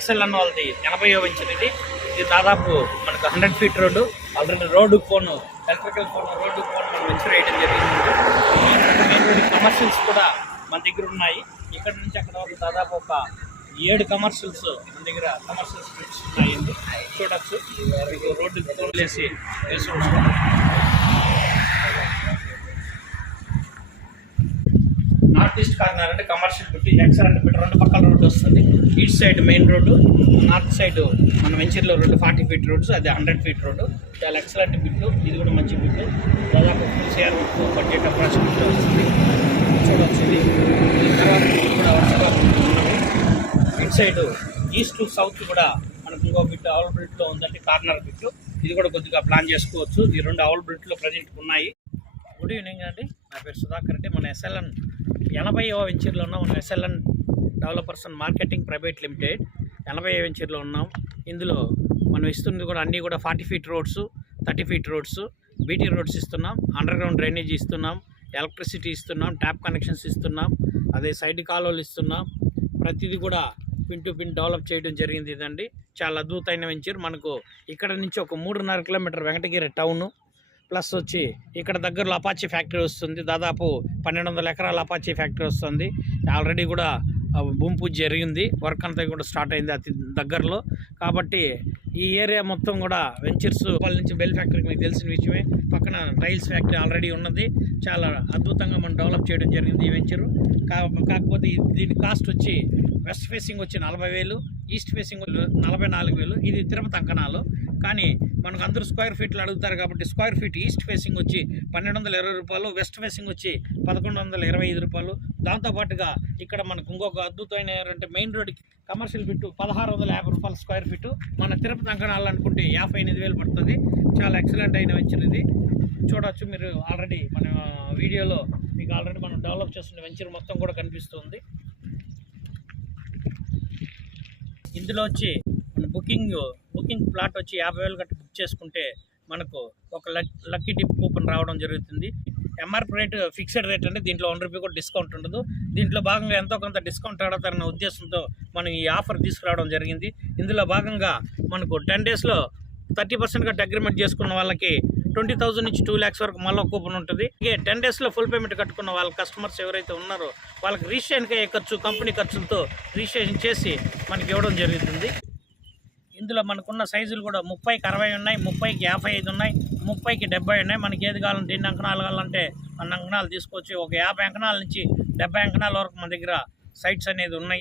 SLN వాళ్ళది ఎనభై venture ఇది. ఇది దాదాపు మనకు hundred feet road. Already road phone electrical phone road phone మనం వెంచర్ వేయడం జరిగింది. మెయిన్ కమర్షియల్స్ కూడా మన దగ్గర ఉన్నాయి. ఇక్కడ నుంచి అక్కడ వరకు దాదాపు ఒక ఏడు కమర్షియల్స్ మన దగ్గర కమర్షియల్స్ ఉన్నాయండి చూడొచ్చు మీకు రోడ్డు ఫోన్ వేసి వేసి ఉన్నాము నార్త్ ఈస్ట్ కార్నర్ అంటే కమర్షియల్ పెట్టి ఎక్సలెంట్ బిట్ రెండు పక్కల రోడ్డు వస్తుంది. East side main road north side మన వెంచర్లో రోడ్డు ఫార్టీ ఫీట్ రోడ్స్ అది హండ్రెడ్ ఫీట్ రోడ్డు. చాలా ఎక్సలెంట్ బిట్టు ఇది కూడా మంచి బిట్టు. దాదాపు ఫుల్ షేర్ బడ్జెట్ అప్రాక్సిమేట్ వస్తుంది. చూడవచ్చు ఇది. తర్వాత కూడా వరుసగా ఇటు సైడ్ ఈస్ట్ టు సౌత్ కూడా మనకు ఇంకో బిట్ ఆవుల్ బ్రిడ్లో ఉందంటే కార్నర్ బిట్ ఇది కూడా కొద్దిగా ప్లాన్ చేసుకోవచ్చు. ఈ రెండు ఆవుల్ బ్రిడ్లో ప్రజెంట్ ఉన్నాయి. గుడ్ ఈవినింగ్ అండి. నా పేరు సుధాకర్ రెడ్డి. మన ఎస్ఎల్ఎన్ ఎనభైవ వెంచర్లో ఉన్నాం. మనం SLN developers and marketing private limited ఎనభై వెంచర్లో ఉన్నాం. ఇందులో మనం ఇస్తుంది కూడా అన్నీ కూడా forty feet roads thirty feet roads BT roads ఇస్తున్నాం. అండర్ గ్రౌండ్ డ్రైనేజ్ ఇస్తున్నాం. ఎలక్ట్రిసిటీ ఇస్తున్నాం. ట్యాప్ కనెక్షన్స్ ఇస్తున్నాం. అదే సైడ్ కాలువలు ఇస్తున్నాం. ప్రతిదీ కూడా పిన్ టు పిన్ డెవలప్ చేయడం జరిగింది ఇదండి. చాలా అద్భుతమైన వెంచర్. మనకు ఇక్కడ నుంచి ఒక మూడున్నర కిలోమీటర్ వెంకటగిరి టౌను. ప్లస్ వచ్చి ఇక్కడ దగ్గరలో అపాచీ ఫ్యాక్టరీ వస్తుంది. దాదాపు పన్నెండు వందల ఎకరాల అపాచీ ఫ్యాక్టరీ వస్తుంది. ఆల్రెడీ కూడా భూమి పూజ జరిగింది. వర్క్ అంతా కూడా స్టార్ట్ అయింది అతి దగ్గరలో. కాబట్టి ఈ ఏరియా మొత్తం కూడా వెంచర్స్ వాళ్ళ నుంచి బెల్ ఫ్యాక్టరీ మీకు తెలిసిన విషయమే. పక్కన టైల్స్ ఫ్యాక్టరీ ఆల్రెడీ ఉన్నది. చాలా అద్భుతంగా మనం డెవలప్ చేయడం జరిగింది ఈ వెంచరు. కాకపోతే దీని కాస్ట్ వచ్చి వెస్ట్ ఫేసింగ్ వచ్చి నలభై వేలు. ఈస్ట్ ఫేసింగ్ నలభై నాలుగు వేలు ఇది తిరుపతి అంకణాలు. కానీ మనకు అందరూ స్క్వేర్ ఫీట్లు అడుగుతారు కాబట్టి స్క్వేర్ ఫీట్ ఈస్ట్ ఫేసింగ్ వచ్చి పన్నెండు వందల ఇరవై రూపాయలు వెస్ట్ ఫేసింగ్ వచ్చి పదకొండు వందల ఇరవై ఐదు రూపాయలు. దాంతోపాటుగా ఇక్కడ మనకు ఇంకొక అద్భుతమైన అంటే మెయిన్ రోడ్కి కమర్షియల్ ఫిట్ పదహారు వందల యాభై రూపాయలు స్క్వేర్ ఫీట్. మన తిరుపతి అంకణాలు అనుకుంటే యాభై ఎనిమిది వేలు పడుతుంది. చాలా ఎక్సలెంట్ అయిన వెంచర్ ఇది చూడవచ్చు మీరు ఆల్రెడీ మన వీడియోలో మీకు ఆల్రెడీ మనం డెవలప్ చేస్తున్న వెంచర్ మొత్తం కూడా కనిపిస్తుంది. ఇందులో వచ్చి మన బుకింగ్ బుకింగ్ ప్లాట్ వచ్చి యాభై వేలు గట్ట బుక్ చేసుకుంటే మనకు ఒక లక్ లక్కీ టిప్ కూపన్ రావడం జరుగుతుంది. ఎంఆర్పి రేట్ ఫిక్స్డ్ రేట్ అంటే దీంట్లో వన్ రూపీ కూడా డిస్కౌంట్ ఉండదు. దీంట్లో భాగంగా ఎంతో కొంత డిస్కౌంట్ ఆడతారన్న ఉద్దేశంతో మనం ఈ ఆఫర్ తీసుకురావడం జరిగింది. ఇందులో భాగంగా మనకు టెన్ డేస్లో థర్టీ పర్సెంట్ గట్టి అగ్రిమెంట్ చేసుకున్న వాళ్ళకి ట్వంటీ థౌసండ్ నుంచి టూ ల్యాక్స్ వరకు మళ్ళీ కూపన్ ఉంటుంది. ఇక టెన్ డేస్లో ఫుల్ పేమెంట్ కట్టుకున్న వాళ్ళ కస్టమర్స్ ఎవరైతే ఉన్నారో వాళ్ళకి రిజిస్ట్రేషన్కి అయ్యే ఖర్చు కంపెనీ ఖర్చులతో రిజిస్ట్రేషన్ చేసి మనకి ఇవ్వడం జరుగుతుంది. ఇందులో మనకున్న సైజులు కూడా ముప్పైకి అరవై ఉన్నాయి ముప్పైకి యాభై ఐదు ఉన్నాయి ముప్పైకి డెబ్బై ఉన్నాయి. మనకి ఏది కావాలంటే ఎన్ని అంకణాలు కావాలంటే అన్ని అంకణాలు తీసుకోవచ్చు. ఒక యాభై అంకణాల నుంచి డెబ్బై అంకణాల వరకు మన దగ్గర సైట్స్ అనేది ఉన్నాయి.